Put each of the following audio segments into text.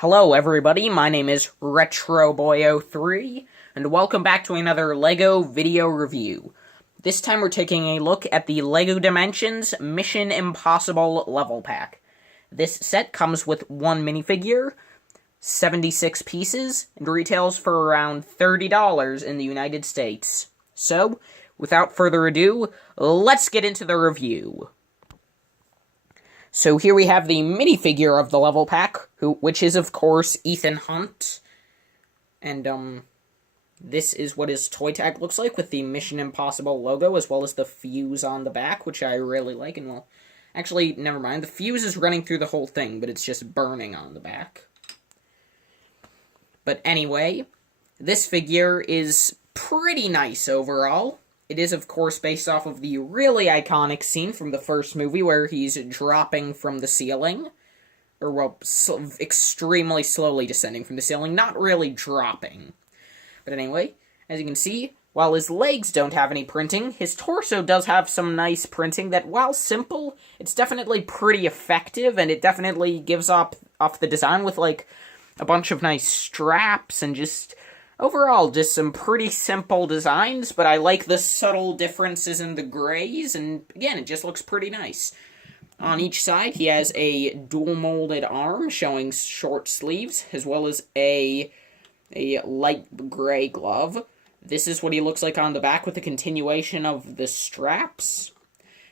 Hello everybody, my name is RetroBoy03, and welcome back to another LEGO video review. This time we're taking a look at the LEGO Dimensions Mission Impossible level pack. This set comes with one minifigure, 76 pieces, and retails for around $30 in the United States. So, without further ado, let's get into the review. So here we have the minifigure of the level pack, which is, of course, Ethan Hunt. And, this is what his toy tag looks like, with the Mission Impossible logo, as well as the fuse on the back, which I really like, and well, actually, never mind, the fuse is running through the whole thing, but it's just burning on the back. But anyway, this figure is pretty nice overall. It is, of course, based off of the really iconic scene from the first movie where he's dropping from the ceiling. Or, well, extremely slowly descending from the ceiling, not really dropping. But anyway, as you can see, while his legs don't have any printing, his torso does have some nice printing that, while simple, it's definitely pretty effective, and it definitely gives off the design with, like, a bunch of nice straps and just overall, just some pretty simple designs, but I like the subtle differences in the grays, and again, it just looks pretty nice. On each side, he has a dual-molded arm showing short sleeves, as well as a light gray glove. This is what he looks like on the back with the continuation of the straps.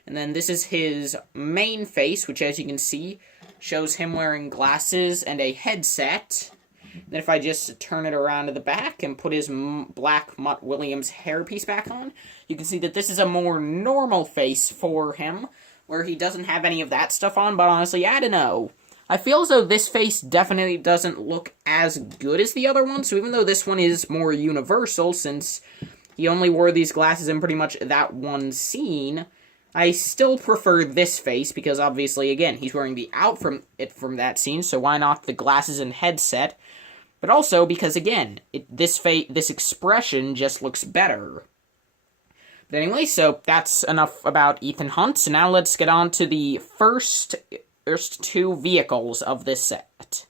And then this is his main face, which, as you can see, shows him wearing glasses and a headset. Then if I just turn it around to the back and put his black Mutt Williams hairpiece back on, you can see that this is a more normal face for him, where he doesn't have any of that stuff on, but honestly, I don't know. I feel as though this face definitely doesn't look as good as the other one, so even though this one is more universal, since he only wore these glasses in pretty much that one scene, I still prefer this face, because obviously, again, he's wearing the outfit from that scene, so why not the glasses and headset? But also because, again, this expression just looks better. But anyway, so that's enough about Ethan Hunt. So now let's get on to the first two vehicles of this set.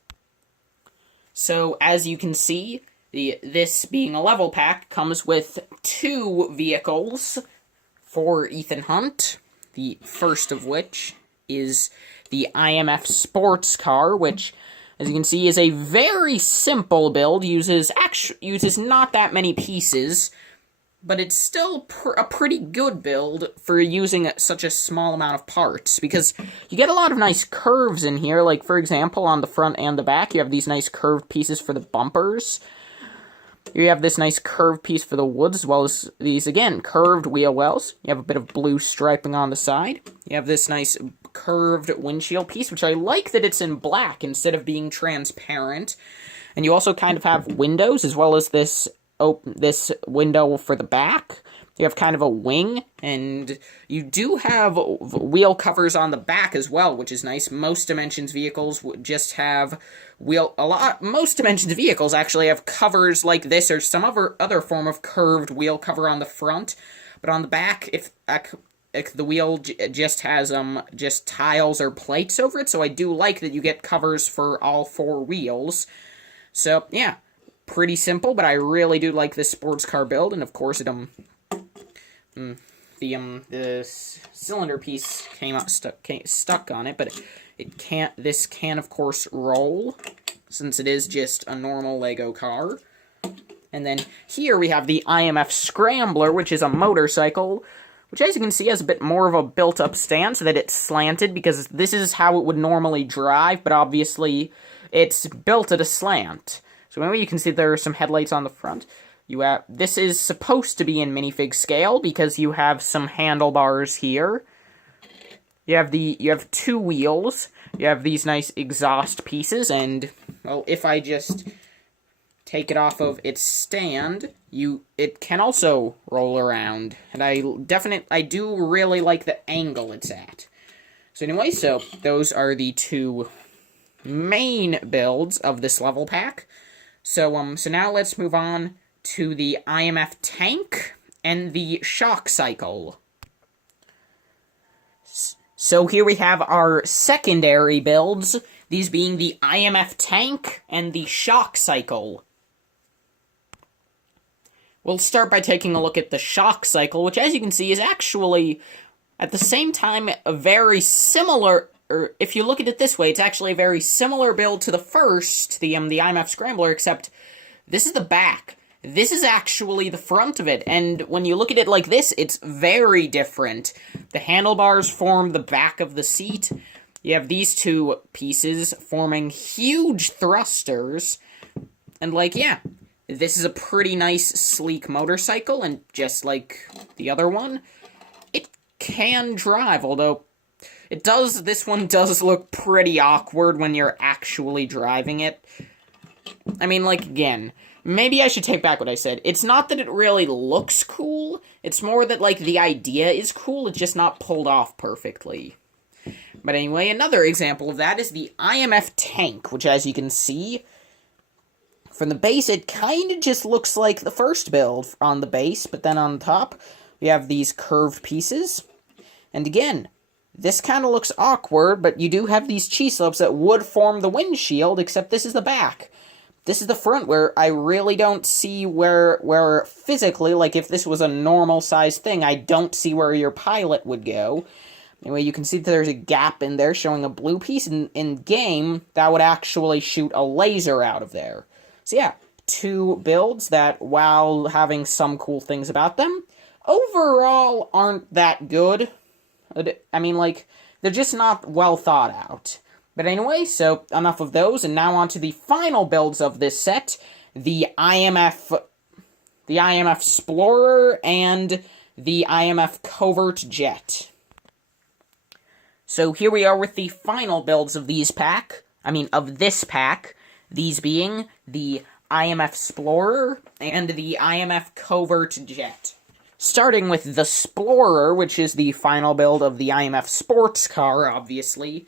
So, as you can see, this being a level pack comes with two vehicles for Ethan Hunt. The first of which is the IMF sports car, which, as you can see, is a very simple build, uses not that many pieces, but it's still a pretty good build for using such a small amount of parts, because you get a lot of nice curves in here, like, for example, on the front and the back, you have these nice curved pieces for the bumpers. You have this nice curved piece for the woods, as well as these, again, curved wheel wells. You have a bit of blue striping on the side. You have this nice curved windshield piece, which I like that it's in black instead of being transparent. And you also kind of have windows, as well as this window for the back. You have kind of a wing, and you do have wheel covers on the back as well, which is nice. Most Dimensions vehicles just have most Dimensions vehicles actually have covers like this, or some other form of curved wheel cover on the front. But on the back, if the wheel just has just tiles or plates over it, so I do like that you get covers for all four wheels. So yeah, pretty simple, but I really do like this sports car build, and of course it the cylinder piece stuck on it, but this can of course roll, since it is just a normal Lego car. And then here we have the IMF Scrambler, which is a motorcycle, which, as you can see, has a bit more of a built-up stand so that it's slanted, because this is how it would normally drive, but obviously it's built at a slant. So anyway, you can see there are some headlights on the front. This is supposed to be in minifig scale, because you have some handlebars here. You have two wheels. You have these nice exhaust pieces, and, well, if I just take it off of its stand, it can also roll around. And I do really like the angle it's at. So anyway, so those are the two main builds of this level pack. So now let's move on to the IMF tank and the shock cycle. So here we have our secondary builds, These being the IMF tank and the shock cycle. We'll start by taking a look at the shock cycle, which as you can see is actually, at the same time, a very similar, or if you look at it this way, it's actually a very similar build to the first, the IMF Scrambler, except this is the back. This is actually the front of it, and when you look at it like this, it's very different. The handlebars form the back of the seat. You have these two pieces forming huge thrusters, and yeah, this is a pretty nice, sleek motorcycle, and just like the other one, it can drive, although this one does look pretty awkward when you're actually driving it. I mean, again, maybe I should take back what I said. It's not that it really looks cool, it's more that, the idea is cool, it's just not pulled off perfectly. But anyway, another example of that is the IMF tank, which as you can see, from the base, it kind of just looks like the first build on the base, but then on top, we have these curved pieces. And again, this kind of looks awkward, but you do have these Chi-slopes that would form the windshield, except this is the back. This is the front, where I really don't see where physically, if this was a normal-sized thing, I don't see where your pilot would go. Anyway, you can see that there's a gap in there showing a blue piece. In game, that would actually shoot a laser out of there. So yeah, two builds that, while having some cool things about them, overall aren't that good. I mean, they're just not well thought out. But anyway, so enough of those, and now on to the final builds of this set, the IMF Explorer and the IMF Covert Jet. So here we are with the final builds of this pack, these being the IMF Explorer and the IMF Covert Jet. Starting with the Explorer, which is the final build of the IMF sports car, obviously,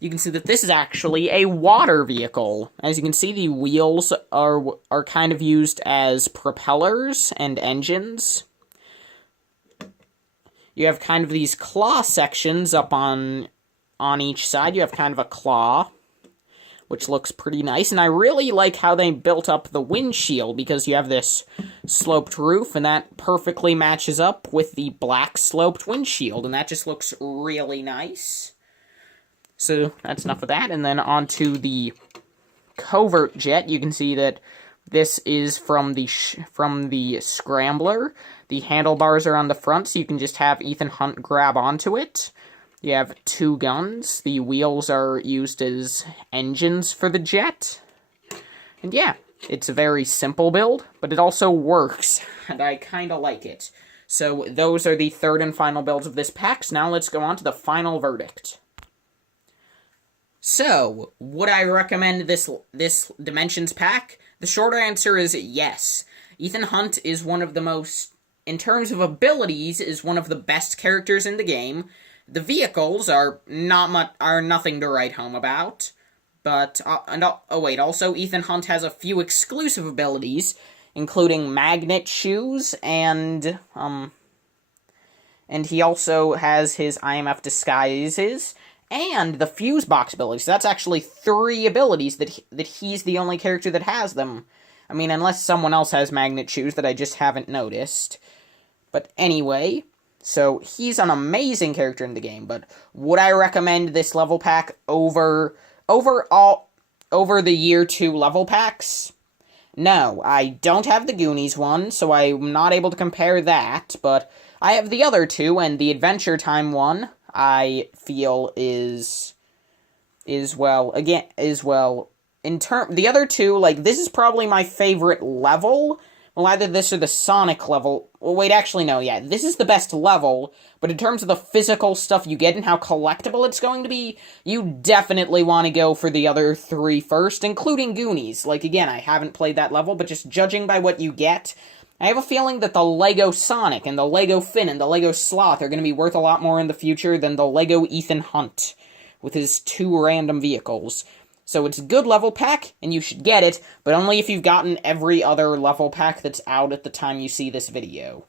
you can see that this is actually a water vehicle. As you can see, the wheels are kind of used as propellers and engines. You have kind of these claw sections up on each side. You have kind of a claw, which looks pretty nice. And I really like how they built up the windshield, because you have this sloped roof, and that perfectly matches up with the black sloped windshield, and that just looks really nice. So that's enough of that, and then on to the Covert Jet. You can see that this is from the Scrambler. The handlebars are on the front, so you can just have Ethan Hunt grab onto it. You have two guns. The wheels are used as engines for the jet. And yeah, it's a very simple build, but it also works, and I kind of like it. So those are the third and final builds of this pack. So now let's go on to the final verdict. So, would I recommend this Dimensions pack? The short answer is yes. Ethan Hunt is one of the most, in terms of abilities, is one of the best characters in the game. The vehicles are nothing to write home about. But, also Ethan Hunt has a few exclusive abilities, including magnet shoes, and he also has his IMF disguises, and the fuse box ability. So that's actually 3 abilities that he's the only character that has them. I mean, unless someone else has magnet shoes that I just haven't noticed. But anyway, so he's an amazing character in the game, but would I recommend this level pack over the Year 2 level packs? No, I don't have the Goonies one, so I'm not able to compare that, but I have the other 2, and the Adventure Time one, I feel is well, the other 2, this is probably my favorite level. Well, either this or the Sonic level. Well, wait, actually, no, yeah, this is the best level, but in terms of the physical stuff you get and how collectible it's going to be, you definitely want to go for the other 3 first, including Goonies. Again, I haven't played that level, but just judging by what you get, I have a feeling that the Lego Sonic and the Lego Finn and the Lego Sloth are going to be worth a lot more in the future than the Lego Ethan Hunt with his 2 random vehicles. So it's a good level pack, and you should get it, but only if you've gotten every other level pack that's out at the time you see this video.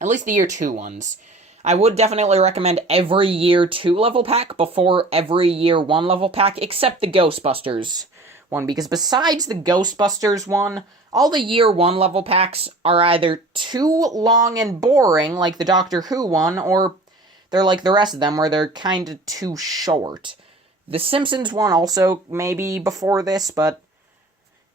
At least the Year 2 ones. I would definitely recommend every year 2 level pack before every year 1 level pack, except the Ghostbusters one, because besides the Ghostbusters one, all the year 1 level packs are either too long and boring, like the Doctor Who one, or they're like the rest of them, where they're kinda too short. The Simpsons one also maybe before this, but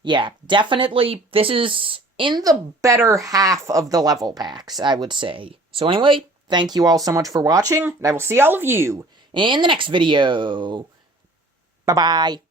yeah, definitely this is in the better half of the level packs, I would say. So anyway, thank you all so much for watching, and I will see all of you in the next video. Bye-bye.